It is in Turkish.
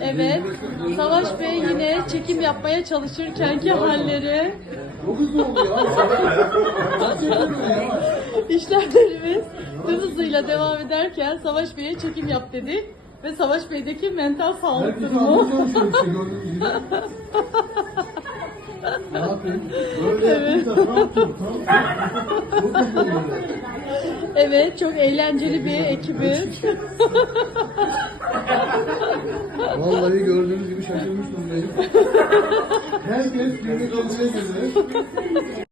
Evet. Savaş Bey yine çekim yapmaya çalışırkenki halleri. Çok hızlı oldu ya. İşlemlerimiz tüm hızıyla devam ederken Savaş Bey'e çekim yap dedik. Ve Savaş Bey'deki mental sağlık Herkes durumu. anlatıyor işte gördüğünüz gibi. Ne yapayım? Böyle Evet. yapayım da ne yapayım? Çok hızlı oluyor. Evet, çok eğlenceli bir ekibiz. Vallahi gördüğünüz gibi şaşırmış durumdayım. Herkes kendi kendine gelir.